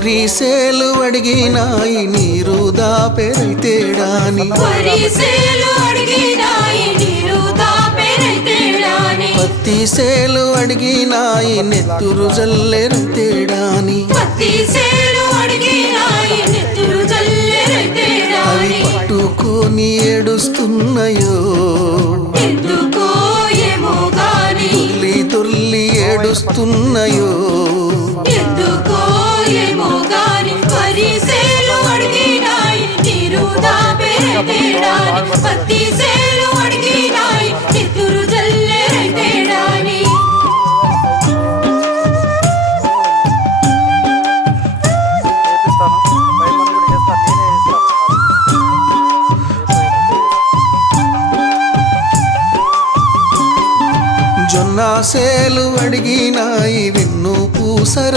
పరిసేలు అడిగినాయి నీరు దాపెరైతేడాని పత్తిసేలు అడిగినాయి నెత్తురు జల్లెరైతేడాని అవి పట్టుకొని ఏడుస్తున్నాయో తుల్లి తుల్లి ఏడుస్తున్నాయో జొన్న సేలు అడిగినాయి వెన్ను పూసర